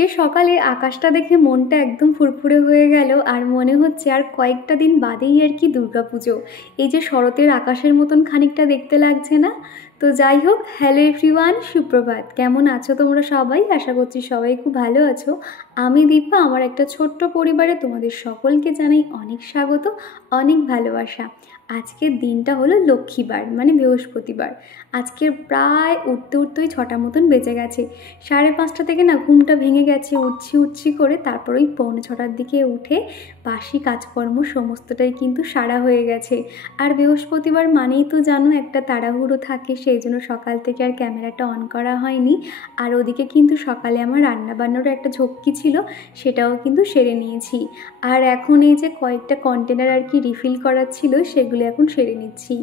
আজকে সকালে আকাশটা দেখে মনটা একদম ফুরফুরে হয়ে গেল। আর মনে হচ্ছে আর কয়েকটা দিন বাদেই আর কি দুর্গাপুজো। এই যে শরতের আকাশের মতন খানিকটা দেখতে লাগছে না? তো যাই হোক, হ্যালো এভরিওয়ান, সুপ্রভাত। কেমন আছো তোমরা সবাই? আশা করছি সবাই খুব ভালো আছো। আমি দীপা, আমার একটা ছোট্ট পরিবারে তোমাদের সকলকে জানাই অনেক স্বাগত, অনেক ভালোবাসা। আজকের দিনটা হলো লক্ষ্মীবার, মানে বৃহস্পতিবার। আজকে প্রায় উঠতে উঠতেই 6টা মতন বেজে গেছে। 5:30 থেকে না ঘুমটা ভেঙে গেছে উঠছি করে। তারপর ওই 6:45 দিকে উঠে বাসি কাজকর্ম সমস্তটাই কিন্তু সারা হয়ে গেছে। আর বৃহস্পতিবার মানেই তো জানো একটা তাড়াহুড়ো থাকে, সেই জন্য সকাল থেকে আর ক্যামেরাটা অন করা হয়নি। আর ওদিকে কিন্তু সকালে আমার রান্নাবান্নারও একটা ঝক্কি ছিল, সেটাও কিন্তু সেরে নিয়েছি। আর এখন এই যে কয়েকটা কন্টেনার আর কি রিফিল করার ছিল, সেগুলো এখন সেরে নিচ্ছি।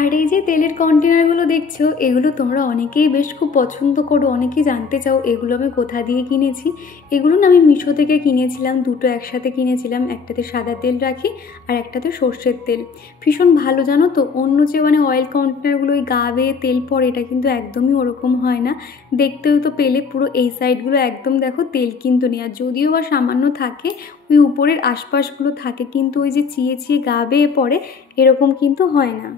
আর এই যে তেলের কন্টেনারগুলো দেখছো, এগুলো তোমরা অনেকেই বেশ খুব পছন্দ করো, অনেকেই জানতে চাও এগুলো আমি কোথা দিয়ে কিনেছি। এগুলো না আমি মিশো থেকে কিনেছিলাম, দুটো একসাথে কিনেছিলাম। একটাতে সাদা তেল রাখি আর একটাতে সর্ষের তেল। ভীষণ ভালো জানো তো। অন্য যে মানে অয়েল কন্টেনারগুলো ওই গা বেয়ে তেল পড়ে, এটা কিন্তু একদমই ওরকম হয় না। দেখতেও তো পেলে পুরো এই সাইডগুলো একদম দেখো তেল কিন্তু নেই। আর যদিও বা সামান্য থাকে, ওই উপরের আশপাশগুলো থাকে, কিন্তু ওই যে চিয়ে গা বেয়ে পড়ে এরকম কিন্তু হয় না।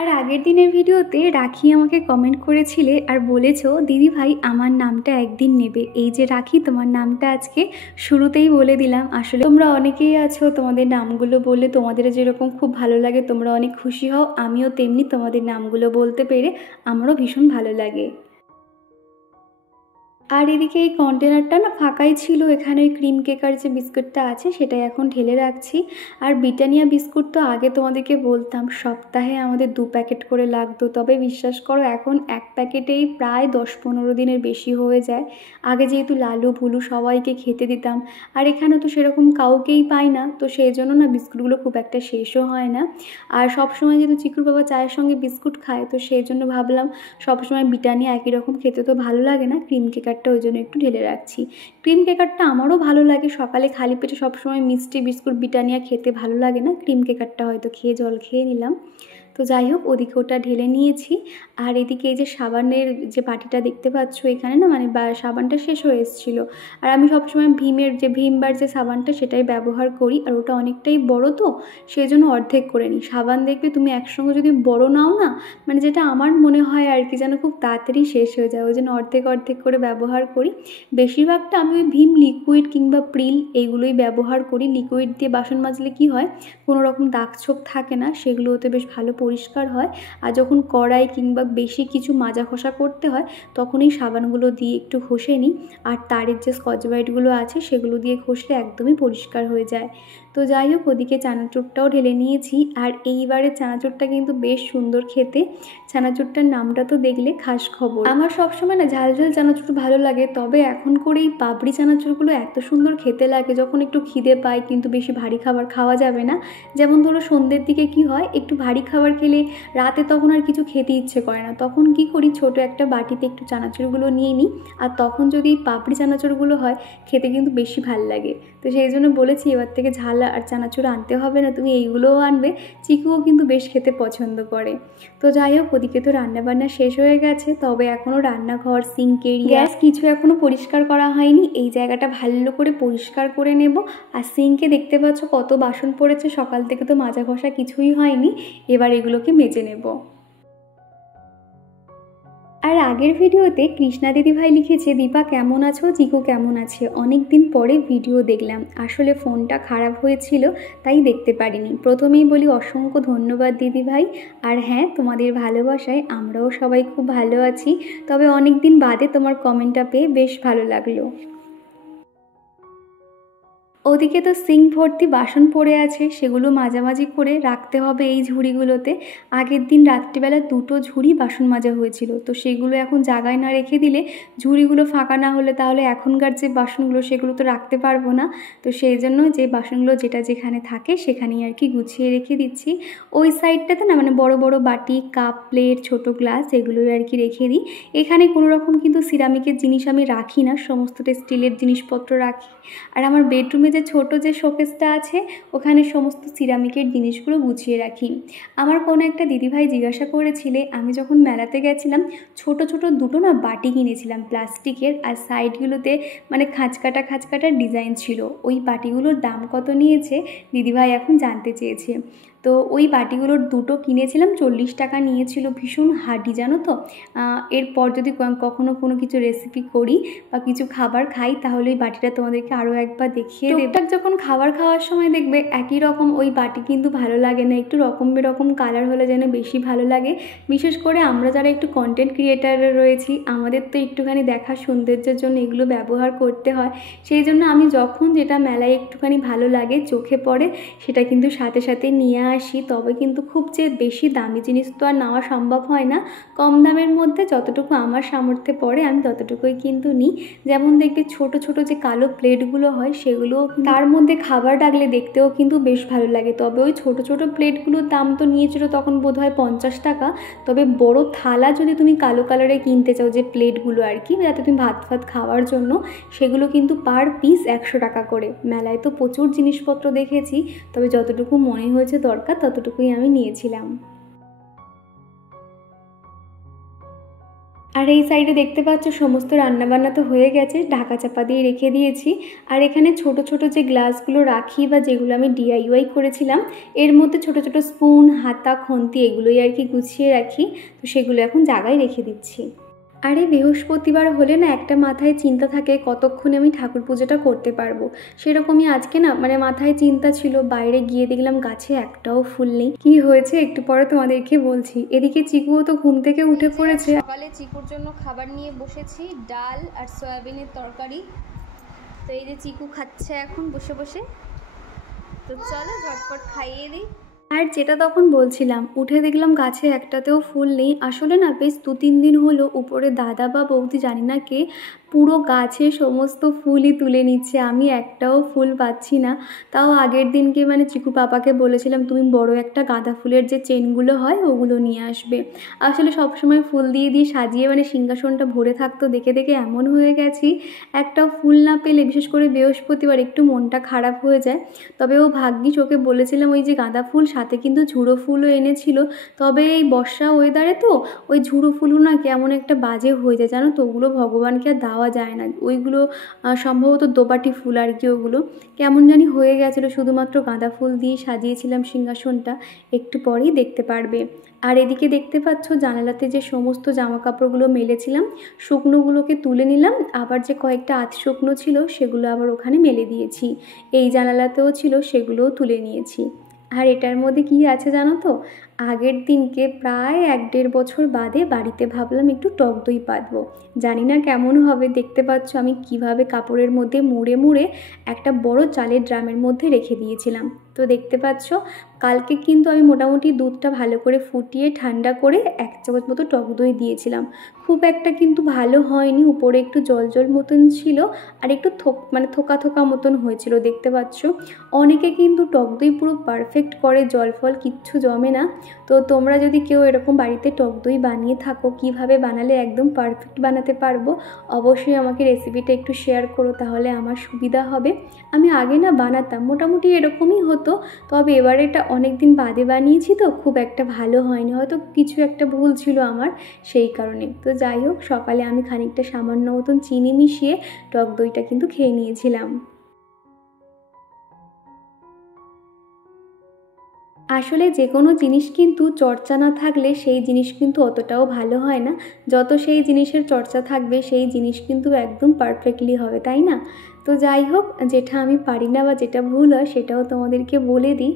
আর আগের দিনের ভিডিওতে রাখি আমাকে কমেন্ট করেছিলে আর বলেছো, দিদি ভাই আমার নামটা একদিন নেবে। এই যে রাখি, তোমার নামটা আজকে শুরুতেই বলে দিলাম। আসলে তোমরা অনেকেই আছো, তোমাদের নামগুলো বললে তোমাদের যেরকম খুব ভালো লাগে, তোমরা অনেক খুশি হও, আমিও তেমনি তোমাদের নামগুলো বলতে পেরে আমারও ভীষণ ভালো লাগে। আর এদিকে এই কন্টেনারটা না ফাঁকাই ছিল, এখানে ওই ক্রিম কেকার যে বিস্কুটটা আছে সেটাই এখন ঢেলে রাখছি। আর ব্রিটানিয়া বিস্কুট তো আগে তোমাদেরকে বলতাম সপ্তাহে আমাদের 2 প্যাকেট করে লাগতো, তবে বিশ্বাস করো এখন এক প্যাকেটেই প্রায় 10-15 দিনের বেশি হয়ে যায়। আগে যেহেতু লালু ভুলু সবাইকে খেতে দিতাম, আর এখানে তো সেরকম কাউকেই পাই না, তো সেই জন্য না বিস্কুটগুলো খুব একটা শেষও হয় না। আর সবসময় যেহেতু চিকুর বাবা চায়ের সঙ্গে বিস্কুট খায়, তো সেই জন্য ভাবলাম সবসময় ব্রিটানিয়া একই রকম খেতে তো ভালো লাগে না, ক্রিম কেকারটা ওই জন্য একটু ঢেলে রাখছি। ক্রিম কেকারটা আমারও ভালো লাগে, সকালে খালি পেটে সবসময় মিষ্টি বিস্কুট ব্রিটানিয়া খেতে ভালো লাগে না, ক্রিম কেকারটা হয়তো খেয়ে জল খেয়ে নিলাম। তো যাই হোক, ওদিকে ওটা ঢেলে নিয়েছি। আর এদিকে এই যে সাবানের যে বাটিটা দেখতে পাচ্ছ, এখানে না মানে সাবানটা শেষ হয়ে এসেছিলো। আর আমি সবসময় ভীমবার যে সাবানটা সেটাই ব্যবহার করি, আর ওটা অনেকটাই বড় তো সেই জন্য অর্ধেক করে নিই। সাবান দেখবে তুমি একসঙ্গে যদি বড় নাও না, মানে যেটা আমার মনে হয় আর কি, যেন খুব তাড়াতাড়ি শেষ হয়ে যায়, ওই জন্য অর্ধেক করে ব্যবহার করি। বেশিরভাগটা আমি ওই ভীম লিকুইড কিংবা প্রিল এইগুলোই ব্যবহার করি। লিকুইড দিয়ে বাসন মাজলে কি হয়, কোনো রকম দাগ ছোপ থাকে না, সেগুলোতে বেশ ভালো পরিষ্কার হয়। আর যখন কড়াই কিংবা বেশি কিছু মাজা ঘষা করতে হয়, তখন এই সাবানগুলো দিয়ে একটু ঘষে নিই। আর তারের যে স্কচ ব্রাইটগুলো আছে সেগুলো দিয়ে ঘষলে একদমই পরিষ্কার হয়ে যায়। তো যাই হোক, ওদিকে চানাচুরটাও ঢেলে নিয়েছি। আর এইবারের চানাচুরটা কিন্তু বেশ সুন্দর খেতে। চানাচুরটার নামটা তো দেখলে, খাস খবর। আমার সবসময় না ঝাল ঝাল চানাচুর ভালো লাগে, তবে এখন করে এই পাপড়ি চানাচুরগুলো এত সুন্দর খেতে লাগে যখন একটু খিদে পায়, কিন্তু বেশি ভারী খাবার খাওয়া যাবে না। যেমন ধরো সন্ধ্যের দিকে কি হয়, একটু ভারী খাবার খেলে রাতে তখন আর কিছু খেতে ইচ্ছে করে না, তখন কি করি, ছোট একটা বাটিতে একটু চানাচুরগুলো নিয়ে নিই। আর তখন যদি পাপড়ি চানাচুরগুলো হয়, খেতে কিন্তু বেশি ভাল লাগে। তো সেই জন্য বলেছি এবার থেকে ঝাল আর চানাচুর আনতে হবে না, তুমি এইগুলোও আনবে। চিকুও কিন্তু বেশ খেতে পছন্দ করে। তো যাই হোক, ওদিকে তো রান্নাবান্না শেষ হয়ে গেছে, তবে এখনও রান্নাঘর, সিঙ্ক এরিয়া, গ্যাস কিছু এখনও পরিষ্কার করা হয়নি। এই জায়গাটা ভালো করে পরিষ্কার করে নেব। আর সিঙ্কে দেখতে পাচ্ছ কত বাসন পড়েছে, সকাল থেকে তো মাজা ঘষা কিছুই হয়নি, এবার এগুলোকে মেজে নেব। আর আগের ভিডিওতে কৃষ্ণা দিদিভাই লিখেছে, দীপা কেমন আছো, জিকু কেমন আছে, অনেক দিন পরে ভিডিও দেখলাম। আসলে ফোনটা খারাপ হয়েছিল তাই দেখতে পারিনি। প্রথমেই বলি অসংখ্য ধন্যবাদ দিদিভাই। আর হ্যাঁ, তোমাদের ভালোবাসায় আমরাও সবাই খুব ভালো আছি। তবে অনেক দিন বাদে তোমার কমেন্টটা পেয়ে বেশ ভালো লাগলো। ওদিকে তো সিঙ্ক ভর্তি বাসন পড়ে আছে, সেগুলো মাঝামাঝি করে রাখতে হবে এই ঝুড়িগুলোতে। আগের দিন রাত্রিবেলা 2টো ঝুড়ি বাসন মাজা হয়েছিল, তো সেগুলো এখন জায়গায় না রেখে দিলে, ঝুড়িগুলো ফাঁকা না হলে তাহলে এখনকার যে বাসনগুলো সেগুলো তো রাখতে পারবো না। তো সেই জন্য যে বাসনগুলো যেটা যেখানে থাকে সেখানেই আর কি গুছিয়ে রেখে দিচ্ছি। ওই সাইডটাতে না মানে বড় বড় বাটি, কাপ, প্লেট, ছোট গ্লাস এগুলোই আর কি রেখে দিই। এখানে কোনো রকম কিন্তু সিরামিকের জিনিস আমি রাখি না, সমস্তটা স্টিলের জিনিসপত্র রাখি। আর আমার বেডরুমে যে ছোট যে শোকেসটা আছে ওখানে সমস্ত সিরামিকের জিনিসগুলো গুছিয়ে রাখি। আমার কোনো একটা দিদিভাই জিজ্ঞাসা করেছিলে, আমি যখন মেলাতে গেছিলাম ছোট ছোট দুটো না বাটি কিনেছিলাম প্লাস্টিকের, আর সাইডগুলোতে মানে খাঁচকাটা ডিজাইন ছিল। ওই বাটিগুলোর দাম কত নিয়েছে দিদিভাই এখন জানতে চেয়েছে। তো ওই বাটিগুলোর দুটো কিনেছিলাম, 40 টাকা নিয়েছিল। ভীষণ হার্ডি জানো তো। এরপর যদি কখনো কোনো কিছু রেসিপি করি বা কিছু খাবার খাই তাহলে ওই বাটিটা তোমাদেরকে আরও একবার দেখিয়ে দেব। যখন খাবার খাওয়ার সময় দেখবে একই রকম ওই বাটি কিন্তু ভালো লাগে না, একটু রকম বেরকম কালার হলে যেন বেশি ভালো লাগে। বিশেষ করে আমরা যারা একটু কন্টেন্ট ক্রিয়েটার রয়েছি আমাদের তো একটুখানি দেখার সৌন্দর্যের জন্য এগুলো ব্যবহার করতে হয়। সেই জন্য আমি যখন যেটা মেলায় একটুখানি ভালো লাগে চোখে পড়ে সেটা কিন্তু সাথে সাথে নিয়ে আসি। তবে কিন্তু খুব যে বেশি দামি জিনিস তো আর নেওয়া সম্ভব হয় না, কম দামের মধ্যে যতটুকু আমার সামর্থ্যে পড়ে আমি ততটুকুই কিন্তু নিই। যেমন দেখবে ছোট ছোট যে কালো প্লেটগুলো হয় সেগুলো তার মধ্যে খাবার রাখলে দেখতেও কিন্তু বেশ ভালো লাগে। তবে ওই ছোট ছোট প্লেটগুলোর দাম তো নিয়েছিল তখন বোধহয় 50 টাকা। তবে বড় থালা যদি তুমি কালো কালারে কিনতে চাও, যে প্লেটগুলো আর কি, যাতে তুমি ভাত খাওয়ার জন্য, সেগুলো কিন্তু পার পিস 100 টাকা করে। মেলায় তো প্রচুর জিনিসপত্র দেখেছি, তবে যতটুকু মনে হয়েছে দরকার ততটুকুই আমি নিয়েছিলাম। আর এই সাইডে দেখতে পাচ্ছ সমস্ত রান্নাবান্না তো হয়ে গেছে, ঢাকা চাপা দিয়ে রেখে দিয়েছি। আর এখানে ছোট ছোট যে গ্লাসগুলো রাখি বা যেগুলো আমি DIY করেছিলাম এর মধ্যে ছোট ছোট স্পুন, হাতা, খন্তি এগুলোই আর কি গুছিয়ে রাখি। তো সেগুলো এখন জায়গায় রেখে দিচ্ছি। আরে বৃহস্পতিবার হলে না একটা মাথায় চিন্তা থাকে কতক্ষণে আমি ঠাকুর পুজোটা করতে পারবো। সেরকমই আজকে না মানে মাথায় চিন্তা ছিল, বাইরে গিয়ে দেখলাম গাছে একটাও ফুল নেই। কি হয়েছে একটু পরে তোমাদেরকে বলছি। এদিকে চিকুও তো ঘুম থেকে উঠে পড়েছে। সকালে চিকুর জন্য খাবার নিয়ে বসেছি, ডাল আর সয়াবিনের তরকারি। তো এই যে চিকু খাচ্ছে এখন বসে বসে। তো চলো ঝটপট খাইয়ে দিই। আর যেটা তখন বলছিলাম, উঠে দেখলাম গাছে একটাতেও ফুল নেই। আসলে না বেশ 2-3 দিন হলো উপরে দাদা বা বৌদি জানি না কে পুরো গাছে সমস্ত ফুলই তুলে নিচ্ছে, আমি একটাও ফুল পাচ্ছি না। তাও আগের দিনকে মানে চিকু পাপাকে বলেছিলাম তুমি বড় একটা গাঁদা ফুলের যে চেনগুলো হয় ওগুলো নিয়ে আসবে। আসলে সবসময় ফুল দিয়ে দিয়ে সাজিয়ে মানে সিংহাসনটা ভরে থাকতো, দেখে দেখে এমন হয়ে গেছি একটাও ফুল না পেলে বিশেষ করে বৃহস্পতিবার একটু মনটা খারাপ হয়ে যায়। তবে ও ভাগ্যিস ওকে বলেছিলাম ওই যে গাঁদা ফুল, সাথে কিন্তু ঝুড়ো ফুলও এনেছিল। তবে এই বর্ষা ওয়েদারে তো ওই ঝুড়ো ফুলও না কেমন একটা বাজে হয়ে যায় জানো তো, ওগুলো ভগবানকে আর দেওয়া যায় না। ওইগুলো সম্ভবত দোপাটি ফুল আর কি, ওগুলো কেমন জানি হয়ে গেছিলো। শুধুমাত্র গাঁদা ফুল দিয়ে সাজিয়েছিলাম সিংহাসনটা, একটু পরেই দেখতে পারবে। আর এদিকে দেখতে পাচ্ছ জানালাতে যে সমস্ত জামা কাপড়গুলো মেলেছিলাম শুকনোগুলোকে তুলে নিলাম, আবার যে কয়েকটা আধ শুকনো ছিল সেগুলো আবার ওখানে মেলে দিয়েছি। এই জানালাতেও ছিল সেগুলোও তুলে নিয়েছি। আর এটার মধ্যে কি আছে জানো তো, আগের দিনকে প্রায় 1-1.5 বছর বাদে বাড়িতে ভাবলাম একটু টক দই পাতবো। জানি না কেমন হবে, দেখতে পাচ্ছ আমি কিভাবে কাপড়ের মধ্যে মুড়ে মুড়ে একটা বড় চালের ড্রামের মধ্যে রেখে দিয়েছিলাম। তো দেখতে পাচ্ছ কালকে কিন্তু আমি মোটামুটি দুধটা ভালো করে ফুটিয়ে ঠান্ডা করে 1 চামচ মতো টক দই দিয়েছিলাম। খুব একটা কিন্তু ভালো হয়নি, উপরে একটু জল জল মতন ছিল আর একটু থোকা থোকা মতন হয়েছিল। দেখতে পাচ্ছ অনেকে কিন্তু টক দই পুরো পারফেক্ট করে, জল ফল কিচ্ছু জমে না। তো তোমরা যদি কেউ এরকম বাড়িতে টক দই বানিয়ে থাকো, কিভাবে বানালে একদম পারফেক্ট বানাতে পারবো অবশ্যই আমাকে রেসিপিটা একটু শেয়ার করো, তাহলে আমার সুবিধা হবে। আমি আগে না বানাতাম মোটামুটি এরকমই হতো, তবে এবার এটা অনেক দিন বাদে বানিয়েছি তো খুব একটা ভালো হয়নি, হয়তো কিছু একটা ভুল ছিল আমার সেই কারণে। তো যাই হোক সকালে আমি খানিকটা সামান্য মতন চিনি মিশিয়ে টক দইটা কিন্তু খেয়ে নিয়েছিলাম। আসলে যে কোনো জিনিস কিন্তু চর্চা না থাকলে সেই জিনিস কিন্তু অতটাও ভালো হয় না। যত সেই জিনিসের চর্চা থাকবে সেই জিনিস কিন্তু একদম পারফেক্টলি হবে, তাই না? তো যাই হোক, যেটা আমি পারি না বা যেটা ভুল হয় সেটাও তোমাদেরকে বলে দিই।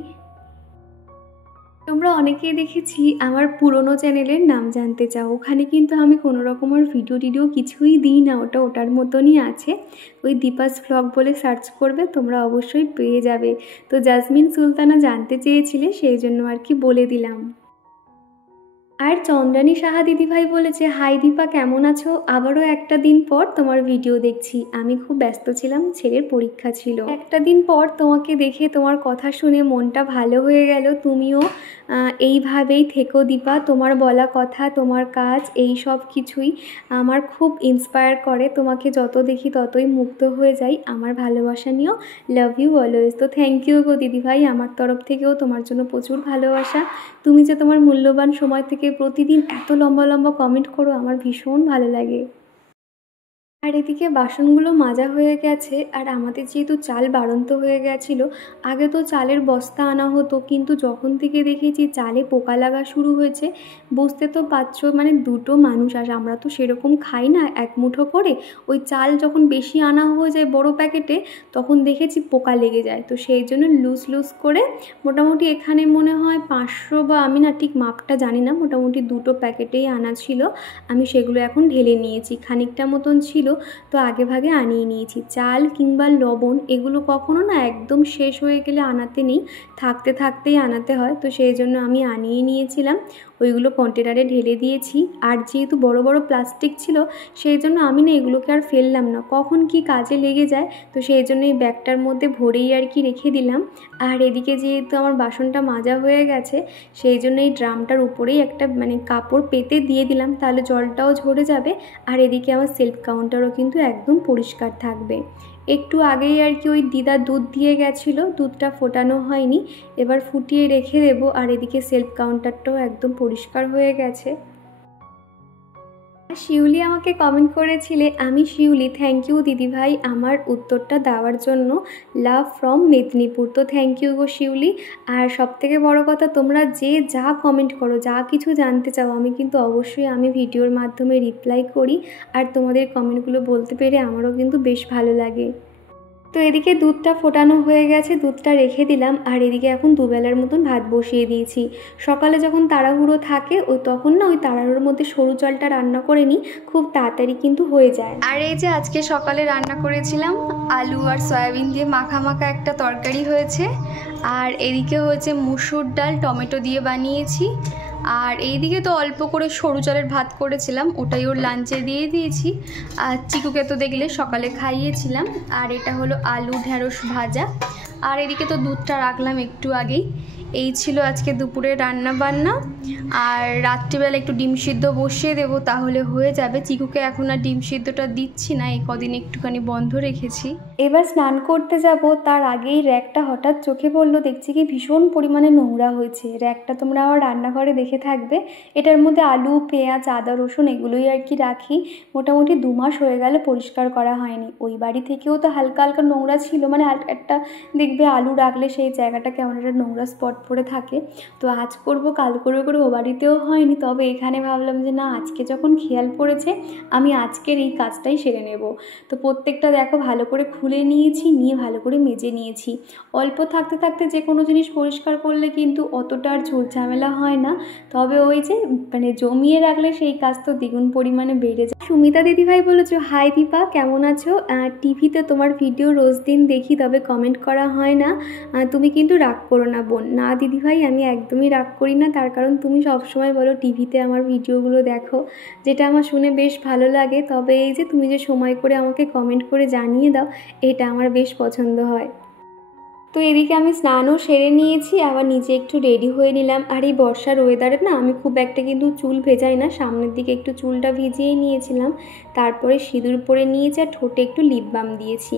তোমরা অনেকেই দেখেছি আমার পুরনো চ্যানেলের নাম জানতে চাও, ওখানে কিন্তু আমি কোনো রকমের ভিডিও কিছুই দিই না, ওটা ওটার মতনই আছে। ওই দীপাস ভ্লগ বলে সার্চ করবে, তোমরা অবশ্যই পেয়ে যাবে। তো জাসমিন সুলতানা জানতে চেয়েছিলে সেই জন্য আর কি বলে দিলাম। আর চন্দ্রানী সাহা দিদিভাই বলেছে, হাই দীপা কেমন আছো, আবারও একটা দিন পর তোমার ভিডিও দেখছি, আমি খুব ব্যস্ত ছিলাম, ছেলের পরীক্ষা ছিল। একটা দিন পর তোমাকে দেখে তোমার কথা শুনে মনটা ভালো হয়ে গেল। তুমিও এইভাবেই থেকো দীপা, তোমার বলা কথা, তোমার কাজ, এই সব কিছুই আমার খুব ইন্সপায়ার করে। তোমাকে যত দেখি ততই মুগ্ধ হয়ে যাই। আমার ভালোবাসা নিয়েও, লাভ ইউ অলওয়েজ। তো থ্যাংক ইউ গো দিদিভাই, আমার তরফ থেকেও তোমার জন্য প্রচুর ভালোবাসা। তুমি যে তোমার মূল্যবান সময় থেকে প্রতিদিন এত লম্বা লম্বা কমেন্ট করো, আমার ভীষণ ভালো লাগে। আর এদিকে বাসনগুলো মাজা হয়ে গেছে। আর আমাদের যেহেতু চাল বাড়ন্ত হয়ে গেছিলো, আগে তো চালের বস্তা আনা হতো, কিন্তু যখন থেকে দেখেছি চালে পোকা লাগা শুরু হয়েছে, বুঝতে তো পারছো, মানে দুটো মানুষ, আর আমরা তো সেরকম খাই না এক মুঠো করে, ওই চাল যখন বেশি আনা হয়ে যায় বড় প্যাকেটে, তখন দেখেছি পোকা লেগে যায়। তো সেই জন্য লুজ লুজ করে মোটামুটি এখানে মনে হয় 500 বা আমি না ঠিক মাপটা জানি না, মোটামুটি দুটো প্যাকেটেই আনা ছিল। আমি সেগুলো এখন ঢেলে নিয়েছি, খানিকটা মতন ছিল, তো আগে ভাগে আনিয়ে নিয়েছি। চাল কিংবা লবণ এগুলো কখনো না একদম শেষ হয়ে গেলে আনাতে নেই, থাকতে থাকতেই আনাতে হয়। তো সেই জন্য আমি আনিয়ে নিয়েছিলাম, ওইগুলো কন্টেনারে ঢেলে দিয়েছি। আর যেহেতু বড় বড় প্লাস্টিক ছিল, সেই জন্য আমি না এগুলোকে আর ফেললাম না, কখন কি কাজে লেগে যায়, তো সেই জন্য এই ব্যাগটার মধ্যে ভরেই আর কি রেখে দিলাম। আর এদিকে যেহেতু আমার বাসনটা মাজা হয়ে গেছে, সেই জন্য এই ড্রামটার উপরেই একটা মানে কাপড় পেতে দিয়ে দিলাম, তাহলে জলটাও ঝরে যাবে। আর এদিকে আমার সেলফ কাউন্টারও কিন্তু একদম পরিষ্কার থাকবে। একটু আগেই আর কি ওই দিদা দুধ দিয়ে গেছিলো, দুধটা ফোটানো হয়নি, এবার ফুটিয়ে রেখে দেবো। আর এদিকে সেলফ কাউন্টারটাও একদম পরিষ্কার হয়ে গেছে। শিউলি আমাকে কমেন্ট করেছিলে, আমি শিউলি, থ্যাংক ইউ দিদিভাই আমার উত্তরটা দেওয়ার জন্য, লাভ ফ্রম মেদিনীপুর। তো থ্যাংক ইউ গো শিউলি। আর সবথেকে বড় কথা, তোমরা যে যা কমেন্ট করো, যা কিছু জানতে চাও, আমি কিন্তু অবশ্যই আমি ভিডিওর মাধ্যমে রিপ্লাই করি। আর তোমাদের কমেন্টগুলো বলতে পেরে আমারও কিন্তু বেশ ভালো লাগে। তো এদিকে দুধটা ফোটানো হয়ে গেছে, দুধটা রেখে দিলাম। আর এদিকে এখন দুবেলার মতন ভাত বসিয়ে দিয়েছি। সকালে যখন তাড়াহুড়ো থাকে তখন না ওই তাড়াহুড়োর মধ্যে সরু চালটা রান্না করে নিই, খুব তাড়াতাড়ি কিন্তু হয়ে যায়। আর এই যে আজকে সকালে রান্না করেছিলাম আলু আর সয়াবিন দিয়ে মাখা মাখা একটা তরকারি হয়েছে। আর এদিকে হয়েছে মুসুর ডাল টমেটো দিয়ে বানিয়েছি। আর এইদিকে তো অল্প করে সরু চালের ভাত করেছিলাম, ওটাই ওর লাঞ্চে দিয়ে দিয়েছি। আর চিকুকে তো দেখলে সকালে খাইয়েছিলাম। আর এটা হলো আলু ঢেঁড়স ভাজা। আর এদিকে তো দুধটা রাখলাম একটু আগেই। এই ছিল আজকে দুপুরে রান্না বান্না। আর রাত্রিবেলা একটু ডিম সিদ্ধ বসিয়ে দেবো, তাহলে হয়ে যাবে। চিকুকে এখন আর ডিম সিদ্ধটা দিচ্ছি না, এই কদিন একটুখানি বন্ধ রেখেছি। এবার স্নান করতে যাব, তার আগেই র্যাকটা হঠাৎ চোখে পড়লো, দেখছি কি ভীষণ পরিমাণে নোংরা হয়েছে। র্যাকটা তোমরা আমার রান্নাঘরে দেখে থাকবে, এটার মধ্যে আলু পেঁয়াজ আদা রসুন এগুলোই আর কি রাখি। মোটামুটি 2 মাস হয়ে গেল পরিষ্কার করা হয়নি। ওই বাড়ি থেকেও তো হালকা হালকা নোংরা ছিল, মানে একটা দেখবে আলু রাখলে সেই জায়গাটা কেমন একটা নোংরা স্পট পড়ে থাকে। তো আজ করব কাল করবো করে ও বাড়িতেও হয়নি, তবে এখানে ভাবলাম যে না, আজকে যখন খেয়াল পড়েছে আমি আজকের এই কাজটাই সেরে নেব। তো প্রত্যেকটা দেখো ভালো করে খুলে নিয়েছি, নিয়ে ভালো করে মেজে নিয়েছি। অল্প থাকতে থাকতে যে কোনো জিনিস পরিষ্কার করলে কিন্তু অতটা আর ঝুট ঝামেলা হয় না, তবে ওই যে মানে জমিয়ে রাখলে সেই কাজ তো দ্বিগুণ পরিমাণে বেড়ে যায়। সুমিতা দিদিভাই বলেছো, হাই দীপা কেমন আছো, টিভিতে তোমার ভিডিও রোজ দিন দেখি, তবে কমেন্ট করা হয় না, তুমি কিন্তু রাগ করো না বোন। না দিদিভাই, আমি একদমই রাগ করি না, তার কারণ তুমি সবসময় বলো টিভিতে আমার ভিডিওগুলো দেখো, যেটা আমার শুনে বেশ ভালো লাগে। তবে এই যে তুমি যে সময় করে আমাকে কমেন্ট করে জানিয়ে দাও, এটা আমার বেশ পছন্দ হয়। তো এদিকে আমি স্নানও সেরে নিয়েছি, আবার নিজে একটু রেডি হয়ে নিলাম। আর এই বর্ষার ওয়েদারে না আমি খুব একটা কিন্তু চুল ভেজাই না, সামনের দিকে একটু চুলটা ভিজিয়ে নিয়েছিলাম, তারপরে সিঁদুর পরে নিয়েছি আর ঠোঁটে একটু লিপ বাম দিয়েছি।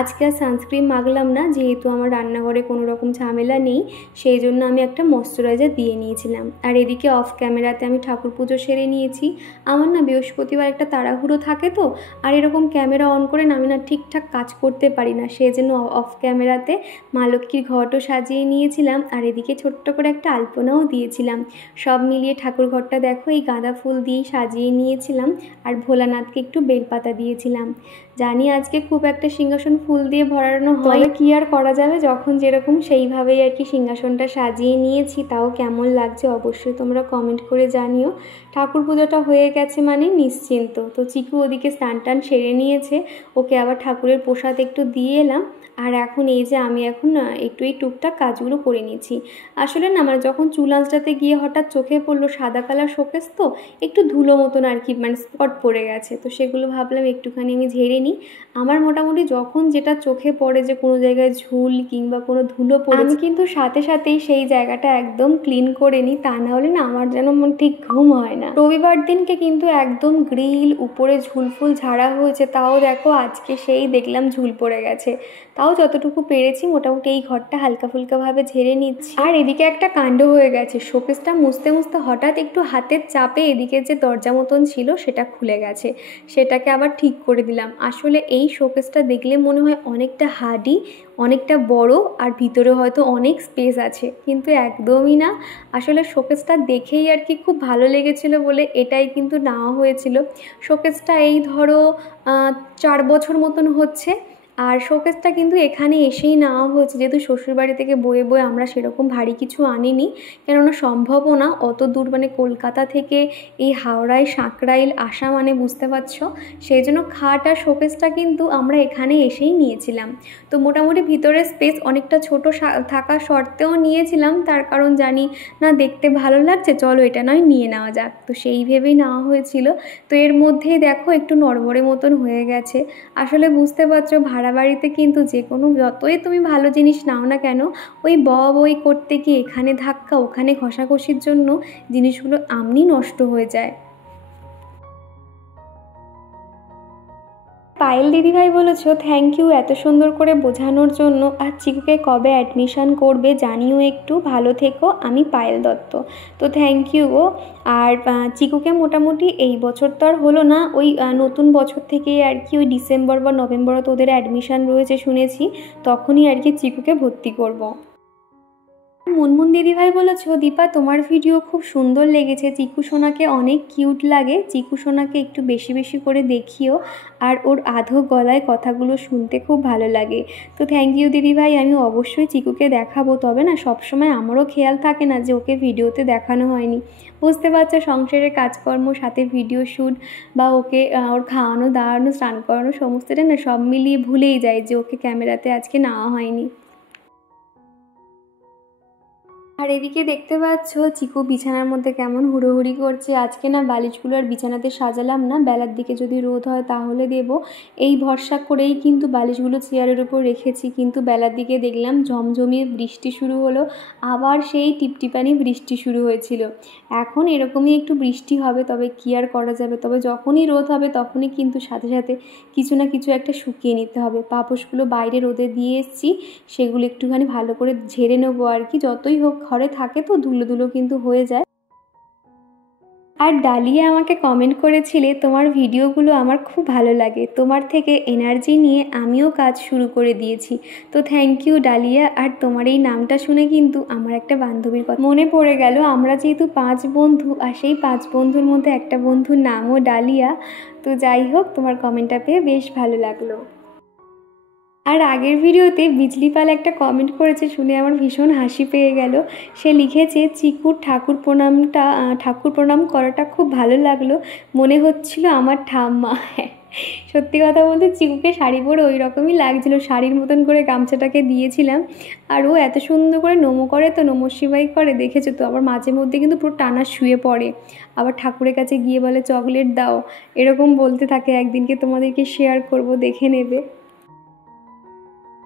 আজকে আর সানস্ক্রিন মাখলাম না, যেহেতু আমার রান্নাঘরে কোনো রকম ঝামেলা নেই, সেই জন্য আমি একটা ময়শ্চারাইজার দিয়ে নিয়েছিলাম। আর এদিকে অফ ক্যামেরাতে আমি ঠাকুর পুজো সেরে নিয়েছি। আমার না বৃহস্পতিবার একটা তাড়াহুড়ো থাকে, তো আর এরকম ক্যামেরা অন করে না আমি না ঠিকঠাক কাজ করতে পারি না, সেই জন্য অফ ক্যামেরাতে মা লক্ষ্মীর ঘটও সাজিয়ে নিয়েছিলাম। আর এদিকে ছোট্ট করে একটা আলপনাও দিয়েছিলাম। সব মিলিয়ে ঠাকুর ঘরটা দেখো এই গাঁদা ফুল দিয়েই সাজিয়ে নিয়েছিলাম। আর ভোলানাথকে একটু বেলপাতা দিয়েছিলাম। জানি আজকে খুব একটা সিংহাসন ফুল দিয়ে ভরানো হয়, কি আর করা যাবে, যখন যেরকম সেইভাবেই আর কি সিংহাসনটা সাজিয়ে নিয়েছি। তাও কেমন লাগছে অবশ্যই তোমরা কমেন্ট করে জানিও। ঠাকুর পুজোটা হয়ে গেছে মানে নিশ্চিন্ত। তো চিকু ওদিকে স্নান টান সেরে নিয়েছে, ওকে আবার ঠাকুরের প্রসাদ একটু দিয়ে এলাম। আর এখন এই যে আমি এখন একটু এই টুকটাক কাজগুলো করে নিচ্ছি। আসলে না আমার যখন চুল আঁচড়াতে গিয়ে হঠাৎ চোখে পড়লো সাদা কালার শোকেস, তো একটু ধুলো মতন আর কি মানে স্পট পড়ে গেছে, তো সেগুলো ভাবলাম একটুখানি আমি ঝেড়ে নিই। আমার মোটামুটি যখন যেটা চোখে পড়ে যে কোনো জায়গায় ঝুল কিংবা কোনো ধুলো পড়ে, আমি কিন্তু সাথে সাথেই সেই জায়গাটা একদম ক্লিন করে নিই, তা না হলে না আমার যেন ঠিক ঘুম হয় না। রবিবার দিনকে কিন্তু একদম গ্রিল উপরে ঝুলফুল ঝাড়া হয়েছে, তাও দেখো আজকে সেই দেখলাম ঝুল পড়ে গেছে। তাও যতটুকু পেরেছি মোটামুটি এই ঘরটা হালকা ফুলকাভাবে ঝেড়ে নিচ্ছি। আর এদিকে একটা কাণ্ড হয়ে গেছে, শোকেসটা মুছতে মুছতে হঠাৎ একটু হাতের চাপে এদিকে যে দরজা মতন ছিল সেটা খুলে গেছে, সেটাকে আবার ঠিক করে দিলাম। আসলে এই শোকেসটা দেখলে মনে হয় অনেকটা হার্ডি, অনেকটা বড়, আর ভিতরে হয়তো অনেক স্পেস আছে, কিন্তু একদমই না। আসলে শোকেসটা দেখেই আর কি খুব ভালো লেগেছিল বলে এটাই কিন্তু নেওয়া হয়েছিল। শোকেসটা এই ধরো 4 বছর মতন হচ্ছে। আর শোকেসটা কিন্তু এখানে এসেই নেওয়া হয়েছে, যেহেতু শ্বশুরবাড়ি থেকে বয়ে বয়ে আমরা সেরকম ভারী কিছু আনিনি, কেননা সম্ভবও না অত দূর, মানে কলকাতা থেকে এই হাওড়ায় সাঁকরাইল আসা মানে বুঝতে পারছো। সেই জন্য খাট আর শোকেসটা কিন্তু আমরা এখানে এসেই নিয়েছিলাম। তো মোটামুটি ভিতরের স্পেস অনেকটা ছোট থাকা সত্ত্বেও নিয়েছিলাম, তার কারণ জানি না দেখতে ভালো লাগছে, চলো এটা নয় নিয়ে নেওয়া যাক, তো সেই ভেবেই নেওয়া হয়েছিল। তো এর মধ্যেই দেখো একটু নড়বড়ে মতন হয়ে গেছে। আসলে বুঝতে পারছো ভাড়া বাড়িতে কিন্তু যে কোনো যতই তুমি ভালো জিনিস নাও না কেন, ওই বই করতে গিয়ে এখানে ধাক্কা ওখানে ঘষাঘষির জন্য জিনিসগুলো এমনি নষ্ট হয়ে যায়। পায়েল দিদিভাই বলেছো থ্যাংক ইউ এত সুন্দর করে বোঝানোর জন্য। আর চিকুকে কবে অ্যাডমিশান করবে জানিও একটু, ভালো থেকো। আমি পায়েল দত্ত। তো থ্যাংক ইউ গো। আর চিকুকে মোটামুটি এই বছর তো আর হলো না, ওই নতুন বছর থেকে আর কি ওই ডিসেম্বর বা নভেম্বরে তো ওদের অ্যাডমিশান রয়েছে শুনেছি, তখনই আর কি চিকুকে ভর্তি করব। মুনমুন দিদিভাই বলেছো দীপা তোমার ভিডিও খুব সুন্দর লেগেছে, চিকু সোনাকে অনেক কিউট লাগে, চিকু সোনাকে একটু বেশি বেশি করে দেখিও, আর ওর আধো গলায় কথাগুলো শুনতে খুব ভালো লাগে। তো থ্যাংক ইউ দিদিভাই, আমি অবশ্যই চিকুকে দেখাবো, তবে না সবসময় আমারও খেয়াল থাকে না যে ওকে ভিডিওতে দেখানো হয়নি। বুঝতে পারছো সংসারের কাজকর্ম সাথে ভিডিও শ্যুট বা ওকে ওর খাওয়ানো দাওয়ানো স্নান করানো সমস্তটা না সব মিলিয়ে ভুলেই যায় যে ওকে ক্যামেরাতে আজকে নেওয়া হয়নি। আর এদিকে দেখতে পাচ্ছ চিকু বিছানার মধ্যে কেমন হুড়োহুড়ি করছে। আজকে না বালিশগুলো আর বিছানাতে সাজালাম না, বেলার দিকে যদি রোদ হয় তাহলে দেব, এই ভরসা করেই কিন্তু বালিশগুলো চেয়ারের উপর রেখেছি। কিন্তু বেলার দিকে দেখলাম ঝমঝমিয়ে বৃষ্টি শুরু হলো, আবার সেই টিপটিপানি বৃষ্টি শুরু হয়েছিল। এখন এরকমই একটু বৃষ্টি হবে, তবে কী আর করা যাবে, তবে যখনই রোদ হবে তখনই কিন্তু সাথে সাথে কিছু না কিছু একটা শুকিয়ে নিতে হবে। পাপোশগুলো বাইরে রোদে দিয়ে এসেছি, সেগুলো একটুখানি ভালো করে ঝেড়ে নেবো আর কি, যতই হোক ঘরে থাকে তো ধুলো ধুলো কিন্তু হয়ে যায়। আর ডালিয়া আমাকে কমেন্ট করেছিলে তোমার ভিডিওগুলো আমার খুব ভালো লাগে, তোমার থেকে এনার্জি নিয়ে আমিও কাজ শুরু করে দিয়েছি। তো থ্যাংক ইউ ডালিয়া। আর তোমার এই নামটা শুনে কিন্তু আমার একটা বান্ধবীর কথা মনে পড়ে গেল। আমরা যেহেতু 5 বন্ধু, আর সেই 5 বন্ধুর মধ্যে একটা বন্ধুর নামও ডালিয়া। তো যাই হোক, তোমার কমেন্টটা পেয়ে বেশ ভালো লাগলো। আর আগের ভিডিওতে বিজলিপাল একটা কমেন্ট করেছে, শুনে আমার ভীষণ হাসি পেয়ে গেল। সে লিখেছে চিকুর ঠাকুর প্রণাম করাটা খুব ভালো লাগলো, মনে হচ্ছিল আমার ঠাম্মা। সত্যি কথা বলতে চিকুকে শাড়ি পরে ওই রকমই লাগছিল, শাড়ির মতন করে গামছাটাকে দিয়েছিলাম। আর ও এত সুন্দর করে নমো করে, তো নমঃ শিবায় করে দেখেছো তো, আবার মাঝে মধ্যে কিন্তু পুরো টানা শুয়ে পড়ে, আবার ঠাকুরের কাছে গিয়ে বলে চকলেট দাও, এরকম বলতে থাকে। একদিনকে তোমাদেরকে শেয়ার করব, দেখে নেবে।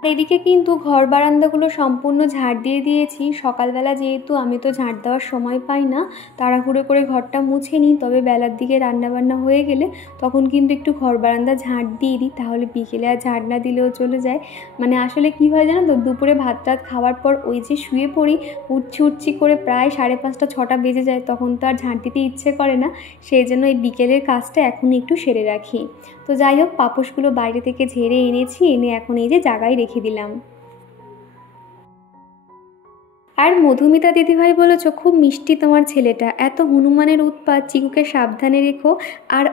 এদিকে কিন্তু ঘর বারান্দাগুলো সম্পূর্ণ ঝাড় দিয়ে দিয়েছি। সকালবেলা যেহেতু আমি তো ঝাড় দেওয়ার সময় পাই না, তাড়াহুড়ো করে ঘরটা মুছে নিই, তবে বেলার দিকে রান্নাবান্না হয়ে গেলে তখন কিন্তু একটু ঘর বারান্দা ঝাড় দিয়ে দিই, তাহলে বিকেলে আর ঝাড় না দিলেও চলে যায়। মানে আসলে কী হয় জানো তো, দুপুরে ভাত টাত খাওয়ার পর ওই যে শুয়ে পড়ি, উঠছি করে প্রায় 5:30 6টা বেজে যায়, তখন তো আর ঝাড় দিতে ইচ্ছে করে না, সেই জন্য এই বিকেলের কাজটা এখন একটু সেরে রাখি। তো যাই হোক, পাপোশগুলো বাইরে থেকে ঝেড়ে এনেছি, এনে এখন এই যে জায়গায় রেখে দিলাম। আর মধুমিতা দিদিভাই বলেছ খুব মিষ্টি তোমার ছেলেটা, এত হনুমানের উৎপাত, চিকুকে সাবধানে রেখো।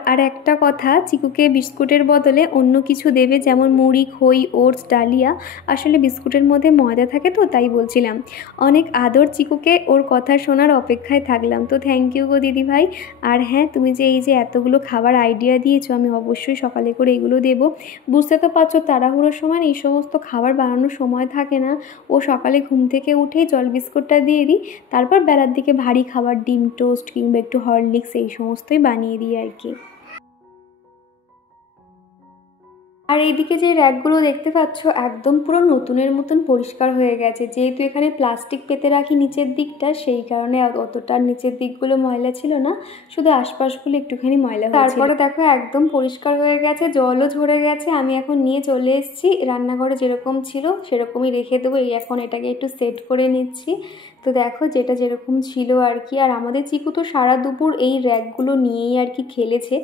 আর একটা কথা, চিকুকে বিস্কুটের বদলে অন্য কিছু দেবে, যেমন মুড়ি, খই, ওটস, ডালিয়া। আসলে বিস্কুটের মধ্যে ময়দা থাকে তো তাই বলছিলাম। অনেক আদর চিকুকে, ওর কথা শোনার অপেক্ষায় থাকলাম। তো থ্যাংক ইউ গো দিদিভাই। আর হ্যাঁ, তুমি যে এই যে এতগুলো খাবার আইডিয়া দিয়েছো, আমি অবশ্যই সকালে করে এগুলো দেবো। বুঝতে তো পারছো তাড়াহুড়োর সময় এই সমস্ত খাবার বানানোর সময় থাকে না। ও সকালে ঘুম থেকে উঠেই জল বিস্কুটটা দিয়ে দিই, তারপর বেলার দিকে ভারী খাবার, ডিম টোস্ট কিংবা একটু হরলিক্স, এই সমস্তই বানিয়ে দিই আর কি। আর এইদিকে যে র্যাকগুলো দেখতে পাচ্ছ একদম পুরো নতুনের মতন পরিষ্কার হয়ে গেছে। যেহেতু এখানে প্লাস্টিক পেতে রাখি নিচের দিকটা, সেই কারণে অতটা নিচের দিকগুলো ময়লা ছিল না, শুধু আশপাশগুলো একটুখানি ময়লা হয়েছিল। তারপরে দেখো একদম পরিষ্কার হয়ে গেছে, জলও ঝরে গেছে। আমি এখন নিয়ে চলে এসেছি রান্নাঘরে, যেরকম ছিল সেরকমই রেখে দেবো। এখন এটাকে একটু সেট করে নিচ্ছি। তো দেখো যেটা যেরকম ছিল আর কি। আর আমাদের চিকু তো সারা দুপুর এই র্যাকগুলো নিয়েই আর কি খেলেছে।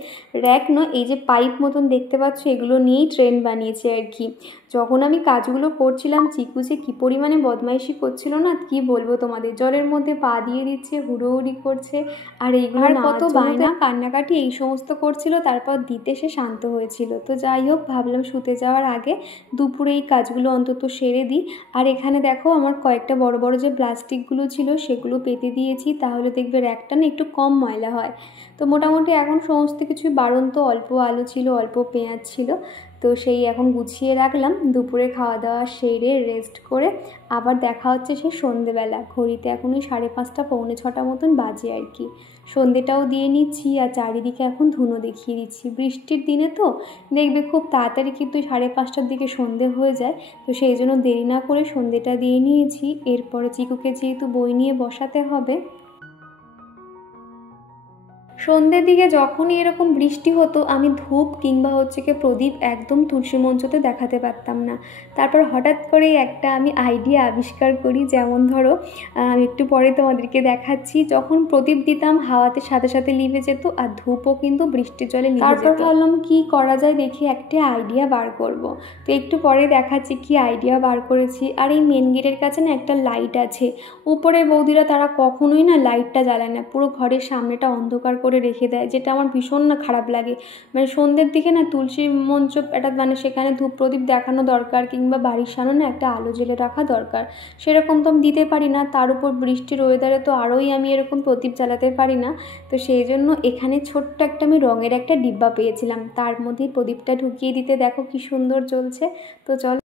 র্যাক নয়, এই যে পাইপ মতন দেখতে পাচ্ছ, এগুলো নিয়েই ট্রেন বানিয়েছে আর কি। যখন আমি কাজগুলো করছিলাম, চিকু যে কী পরিমাণে বদমাইশি করছিল না, কি বলবো তোমাদের। জলের মধ্যে পা দিয়ে দিচ্ছে, হুড়োহুড়ি করছে, আর এইগুলো কত বায়না, কান্নাকাটি এই সমস্ত করছিল। তারপর দিতে সে শান্ত হয়েছিল। তো যাই হোক, ভাবলাম শুতে যাওয়ার আগে দুপুরে এই কাজগুলো অন্তত সেরে দিই। আর এখানে দেখো আমার কয়েকটা বড় বড় যে প্লাস্টিকগুলো ছিল সেগুলো পেতে দিয়েছি, তাহলে দেখবে র্যাকটা না একটু কম ময়লা হয়। তো মোটামুটি এখন সমস্ত কিছুই বাড়ন্ত, অল্প আলু ছিল, অল্প পেঁয়াজ ছিল, তো সেই এখন গুছিয়ে রাখলাম। দুপুরে খাওয়া দাওয়া সেরে রেস্ট করে আবার দেখা হচ্ছে সেই সন্ধেবেলা। ঘড়িতে এখন ওই 5:30 পৌনে 6টা মতন বাজে আর কি। সন্ধেটাও দিয়ে নিচ্ছি, আর চারিদিকে এখন ধুনো দেখিয়ে দিচ্ছি। বৃষ্টির দিনে তো দেখবে খুব তাড়াতাড়ি কিন্তু 5:30টার দিকে সন্ধে হয়ে যায়। তো সেই জন্য দেরি না করে সন্ধেটা দিয়ে নিয়েছি। এরপরে চিকুকে যেহেতু বই নিয়ে বসাতে হবে, সন্ধ্যের দিকে যখনই এরকম বৃষ্টি হতো, আমি ধূপ কিংবা হচ্ছে কি প্রদীপ একদম তুলসী মঞ্চতে দেখাতে পারতাম না। তারপর হঠাৎ করে একটা আমি আইডিয়া আবিষ্কার করি, যেমন ধরো আমি একটু পরে তোমাদেরকে দেখাচ্ছি। যখন প্রদীপ দিতাম হাওয়াতে সাথে সাথে লিভে যেত, আর ধূপও কিন্তু বৃষ্টির জলে লিভে যেত। তারপর ভাবলাম কী করা যায়, দেখি একটা আইডিয়া বার করব। তো একটু পরে দেখাচ্ছি কি আইডিয়া বার করেছি। আর এই মেন গেটের কাছে না একটা লাইট আছে, উপরে বৌদিরা তারা কখনোই না লাইটটা জ্বালায় না, পুরো ঘরের সামনেটা অন্ধকার করে রেখে দেয়, যেটা আমার ভীষণ না খারাপ লাগে। মানে সন্ধ্যের দিকে না তুলসী মঞ্চ একটা, মানে সেখানে ধূপ প্রদীপ দেখানো দরকার, কিংবা বাড়ির সামনে না একটা আলো জ্বেলে রাখা দরকার। সেরকম তো আমি দিতে পারি না, তার উপর বৃষ্টির ওয়েদারে তো আরোই আমি এরকম প্রদীপ জ্বালাতে পারি না। তো সেই জন্য এখানে ছোট্ট একটা আমি রঙের একটা ডিব্বা পেয়েছিলাম, তার মধ্যেই প্রদীপটা ঢুকিয়ে দিতে দেখো কি সুন্দর জ্বলছে। তো চলো